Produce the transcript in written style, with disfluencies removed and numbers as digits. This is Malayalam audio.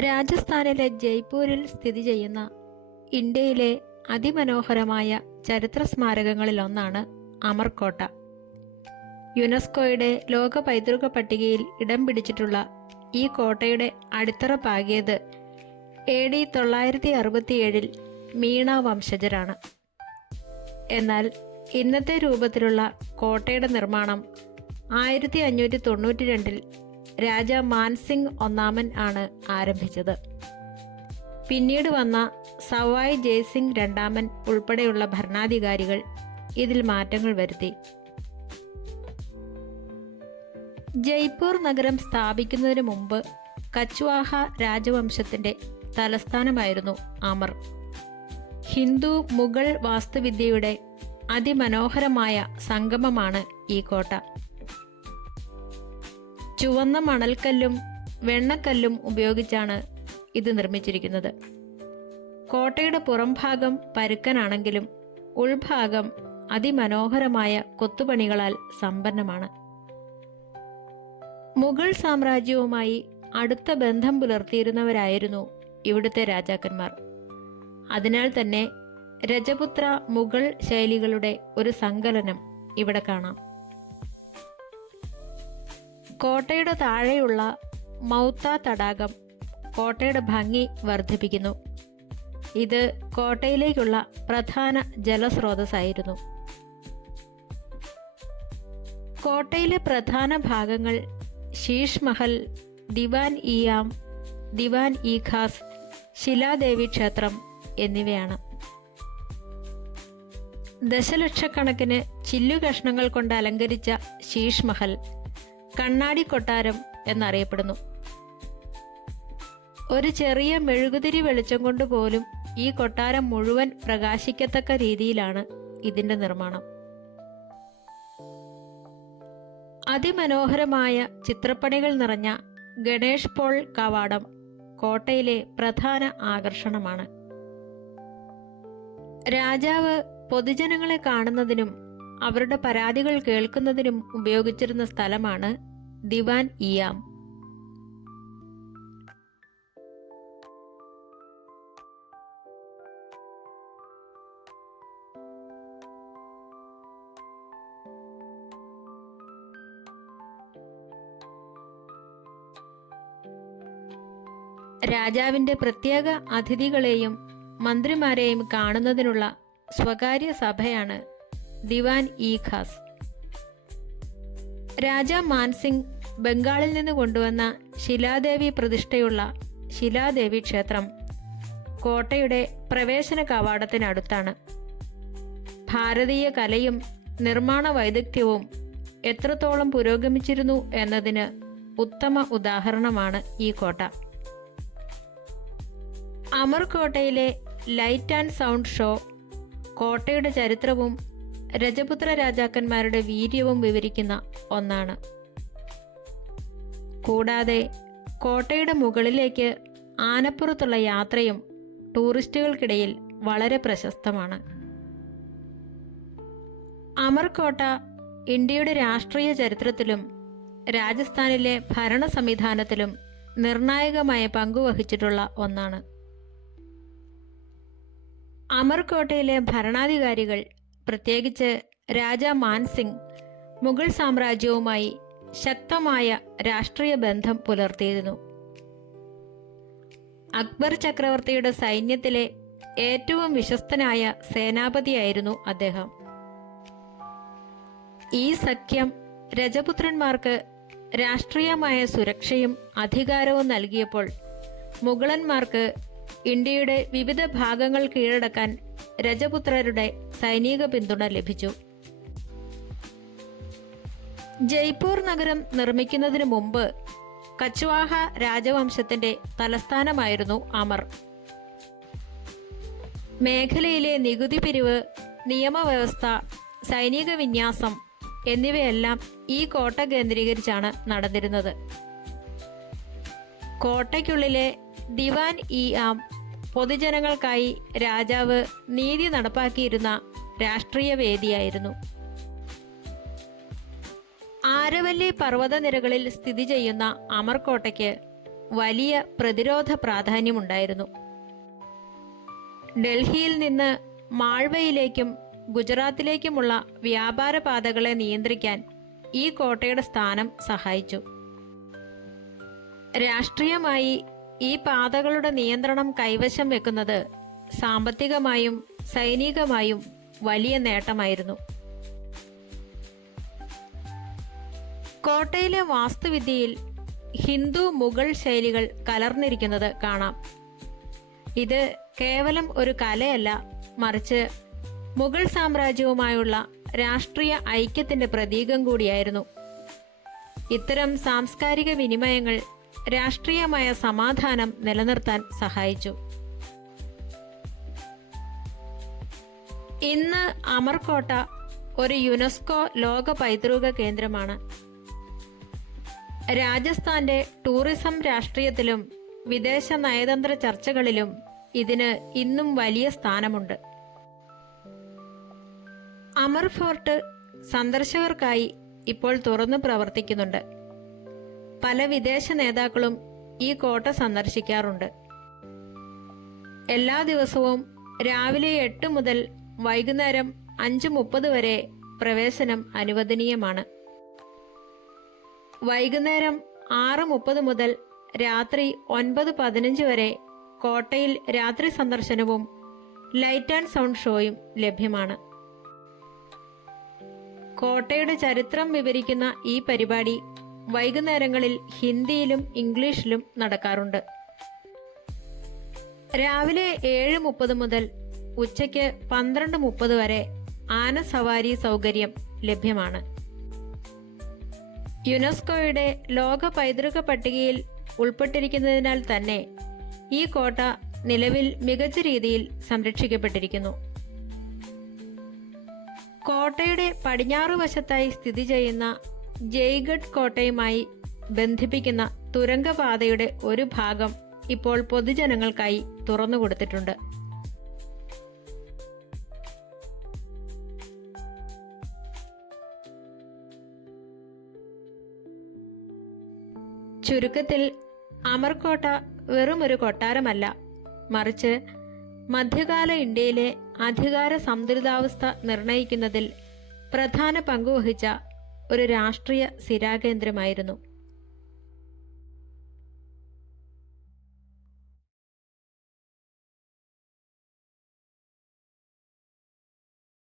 രാജസ്ഥാനിലെ ജയ്പൂരിൽ സ്ഥിതി ചെയ്യുന്ന ഇന്ത്യയിലെ അതിമനോഹരമായ ചരിത്ര സ്മാരകങ്ങളിലൊന്നാണ് അമർകോട്ട. യുനെസ്കോയുടെ ലോക പൈതൃക പട്ടികയിൽ ഇടം പിടിച്ചിട്ടുള്ള ഈ കോട്ടയുടെ അടിത്തറ പാകിയത് AD 967 മീണ വംശജരാണ്. എന്നാൽ ഇന്നത്തെ രൂപത്തിലുള്ള കോട്ടയുടെ നിർമ്മാണം 1592 രാജ മാൻസിംഗ് ഒന്നാമൻ ആണ് ആരംഭിച്ചത്. പിന്നീട് വന്ന സവായ് ജയ്സിംഗ് രണ്ടാമൻ ഉൾപ്പെടെയുള്ള ഭരണാധികാരികൾ ഇതിൽ മാറ്റങ്ങൾ വരുത്തി. ജയ്പൂർ നഗരം സ്ഥാപിക്കുന്നതിന് മുമ്പ് കച്ച്വാഹ രാജവംശത്തിന്റെ തലസ്ഥാനമായിരുന്നു അമർ. ഹിന്ദു മുഗൾ വാസ്തുവിദ്യയുടെ അതിമനോഹരമായ സംഗമമാണ് ഈ കോട്ട. ചുവന്ന മണൽക്കല്ലും വെണ്ണക്കല്ലും ഉപയോഗിച്ചാണ് ഇത് നിർമ്മിച്ചിരിക്കുന്നത്. കോട്ടയുടെ പുറംഭാഗം പരുക്കനാണെങ്കിലും ഉൾഭാഗം അതിമനോഹരമായ കൊത്തുപണികളാൽ സമ്പന്നമാണ്. മുഗൾ സാമ്രാജ്യവുമായി അടുത്ത ബന്ധം പുലർത്തിയിരുന്നവരായിരുന്നു ഇവിടുത്തെ രാജാക്കന്മാർ. അതിനാൽ തന്നെ രജപുത്ര മുഗൾ ശൈലികളുടെ ഒരു സങ്കലനം ഇവിടെ കാണാം. കോട്ടയുടെ താഴെയുള്ള മൗത്ത തടാകം കോട്ടയുടെ ഭംഗി വർദ്ധിപ്പിക്കുന്നു. ഇത് കോട്ടയിലേക്കുള്ള പ്രധാന ജലസ്രോതസ്സായിരുന്നു. കോട്ടയിലെ പ്രധാന ഭാഗങ്ങൾ ശീഷ് മഹൽ, ദിവാൻ ഇ ആം, ദിവാൻ ഇ ഖാസ്, ശിലാദേവി ക്ഷേത്രം എന്നിവയാണ്. ദശലക്ഷക്കണക്കിന് ചില്ലുകഷ്ണങ്ങൾ കൊണ്ട് അലങ്കരിച്ച ശീഷ് മഹൽ കണ്ണാടി കൊട്ടാരം എന്നറിയപ്പെടുന്നു. ഒരു ചെറിയ മെഴുകുതിരി വെളിച്ചം കൊണ്ട് പോലും ഈ കൊട്ടാരം മുഴുവൻ പ്രകാശിക്കത്തക്ക രീതിയിലാണ് ഇതിന്റെ നിർമ്മാണം. അതിമനോഹരമായ ചിത്രപ്പണികൾ നിറഞ്ഞ ഗണേഷ് പോൾ കവാടം കോട്ടയിലെ പ്രധാന ആകർഷണമാണ്. രാജാവ് പൊതുജനങ്ങളെ കാണുന്നതിനും അവരുടെ പരാതികൾ കേൾക്കുന്നതിനും ഉപയോഗിച്ചിരുന്ന സ്ഥലമാണ് ദിവാൻ ഇ ആം. രാജാവിന്റെ പ്രത്യേക അതിഥികളെയും മന്ത്രിമാരെയും കാണുന്നതിനുള്ള സ്വകാര്യ സഭയാണ് ദിവാൻ ഇ ഖാസ്. രാജ മാൻസിംഗ് ബംഗാളിൽ നിന്ന് കൊണ്ടുവന്ന ശിലാദേവി പ്രതിഷ്ഠയുള്ള ശിലാദേവി ക്ഷേത്രം കോട്ടയുടെ പ്രവേശന കവാടത്തിനടുത്താണ്. ഭാരതീയ കലയും നിർമ്മാണ വൈദഗ്ധ്യവും എത്രത്തോളം പുരോഗമിച്ചിരുന്നു എന്നതിന് ഉത്തമ ഉദാഹരണമാണ് ഈ കോട്ട. അമർകോട്ടയിലെ ലൈറ്റ് ആൻഡ് സൗണ്ട് ഷോ കോട്ടയുടെ ചരിത്രവും രജപുത്ര രാജാക്കന്മാരുടെ വീര്യവും വിവരിക്കുന്ന ഒന്നാണ്. കൂടാതെ കോട്ടയുടെ മുകളിലേക്ക് ആനപ്പുറത്തുള്ള യാത്രയും ടൂറിസ്റ്റുകൾക്കിടയിൽ വളരെ പ്രശസ്തമാണ്. അമർകോട്ട ഇന്ത്യയുടെ രാഷ്ട്രീയ ചരിത്രത്തിലും രാജസ്ഥാനിലെ ഭരണ സംവിധാനത്തിലും നിർണായകമായ പങ്കുവഹിച്ചിട്ടുള്ള ഒന്നാണ്. അമർകോട്ടയിലെ ഭരണാധികാരികൾ, പ്രത്യേകിച്ച് രാജ മാൻസിംഗ്, മുഗൾ സാമ്രാജ്യവുമായി ശക്തമായ രാഷ്ട്രീയ ബന്ധം പുലർത്തിയിരുന്നു. അക്ബർ ചക്രവർത്തിയുടെ സൈന്യത്തിലെ ഏറ്റവും വിശ്വസ്തനായ സേനാപതിയായിരുന്നു അദ്ദേഹം. ഈ സഖ്യം രജപുത്രന്മാർക്ക് രാഷ്ട്രീയമായ സുരക്ഷയും അധികാരവും നൽകിയപ്പോൾ മുഗളന്മാർക്ക് ഇന്ത്യയുടെ വിവിധ ഭാഗങ്ങൾ കീഴടക്കാൻ രജപുത്രരുടെ സൈനിക പിന്തുണ ലഭിച്ചു. ജയ്പൂർ നഗരം നിർമ്മിക്കുന്നതിനു മുമ്പ് കച്ച്വാഹ രാജവംശത്തിന്റെ തലസ്ഥാനമായിരുന്നു അമർ. മേഖലയിലെ നികുതി പിരിവ്, നിയമവ്യവസ്ഥ, സൈനിക വിന്യാസം എന്നിവയെല്ലാം ഈ കോട്ട കേന്ദ്രീകരിച്ചാണ് നടന്നിരുന്നത്. കോട്ടയ്ക്കുള്ളിലെ ദിവാൻ ഇ ആം പൊതുജനങ്ങൾക്കായി രാജാവ് നീതി നടപ്പാക്കിയിരുന്ന രാഷ്ട്രീയ വേദിയായിരുന്നു. ആരവല്ലി പർവ്വതനിരകളിൽ സ്ഥിതി ചെയ്യുന്ന അമർകോട്ടയ്ക്ക് വലിയ പ്രതിരോധ പ്രാധാന്യമുണ്ടായിരുന്നു. ഡൽഹിയിൽ നിന്ന് മാൾവയിലേക്കും ഗുജറാത്തിലേക്കുമുള്ള വ്യാപാര പാതകളെ നിയന്ത്രിക്കാൻ ഈ കോട്ടയുടെ സ്ഥാനം സഹായിച്ചു. രാഷ്ട്രീയമായി ഈ പാതകളുടെ നിയന്ത്രണം കൈവശം വെക്കുന്നത് സാമ്പത്തികമായും സൈനികമായും വലിയ നേട്ടമായിരുന്നു. കോട്ടയിലെ വാസ്തുവിദ്യയിൽ ഹിന്ദു മുഗൾ ശൈലികൾ കലർന്നിരിക്കുന്നത് കാണാം. ഇത് കേവലം ഒരു കലയല്ല, മറിച്ച് മുഗൾ സാമ്രാജ്യവുമായുള്ള രാഷ്ട്രീയ ഐക്യത്തിന്റെ പ്രതീകം കൂടിയായിരുന്നു. ഇത്തരം സാംസ്കാരിക വിനിമയങ്ങൾ രാഷ്ട്രീയമായ സമാധാനം നിലനിർത്താൻ സഹായിച്ചു. ഇന്ന് അമർകോട്ട ഒരു യുനെസ്കോ ലോക പൈതൃക കേന്ദ്രമാണ്. രാജസ്ഥാന്റെ ടൂറിസം രാഷ്ട്രീയത്തിലും വിദേശ നയതന്ത്ര ചർച്ചകളിലും ഇതിന് ഇന്നും വലിയ സ്ഥാനമുണ്ട്. അമർ ഫോർട്ട് സന്ദർശകർക്കായി ഇപ്പോൾ തുറന്നു പ്രവർത്തിക്കുന്നുണ്ട്. പല വിദേശ നേതാക്കളും ഈ കോട്ട സന്ദർശിക്കാറുണ്ട്. എല്ലാ ദിവസവും രാവിലെ 8 മുതൽ വൈകുന്നേരം 5:30 വരെ പ്രവേശനം അനുവദനീയമാണ്. വൈകുന്നേരം 6:30 മുതൽ രാത്രി 9:15 വരെ കോട്ടയിൽ രാത്രി സന്ദർശനവും ലൈറ്റ് ആൻഡ് സൗണ്ട് ഷോയും ലഭ്യമാണ്. കോട്ടയുടെ ചരിത്രം വിവരിക്കുന്ന ഈ പരിപാടി വൈകുന്നേരങ്ങളിൽ ഹിന്ദിയിലും ഇംഗ്ലീഷിലും നടക്കാറുണ്ട്. രാവിലെ 7:30 മുതൽ ഉച്ചയ്ക്ക് 12:30 വരെ ആനസവാരി സൗകര്യം ലഭ്യമാണ്. യുനെസ്കോയുടെ ലോക പൈതൃക പട്ടികയിൽ ഉൾപ്പെട്ടിരിക്കുന്നതിനാൽ തന്നെ ഈ കോട്ട നിലവിൽ മികച്ച രീതിയിൽ സംരക്ഷിക്കപ്പെട്ടിരിക്കുന്നു. കോട്ടയുടെ പടിഞ്ഞാറു വശത്തായി സ്ഥിതി ചെയ്യുന്ന ജയ്ഗഡ് കോട്ടയുമായി ബന്ധിപ്പിക്കുന്ന തുരങ്കപാതയുടെ ഒരു ഭാഗം ഇപ്പോൾ പൊതുജനങ്ങൾക്കായി തുറന്നുകൊടുത്തിട്ടുണ്ട്. ചുരുക്കത്തിൽ അമർകോട്ട വെറുമൊരു കൊട്ടാരമല്ല, മറിച്ച് മധ്യകാല ഇന്ത്യയിലെ അധികാര സന്തുലിതാവസ്ഥ നിർണയിക്കുന്നതിൽ പ്രധാന പങ്കുവഹിച്ച ഒരു രാഷ്ട്രീയ സ്ഥിരാകേന്ദ്രമായിരുന്നു.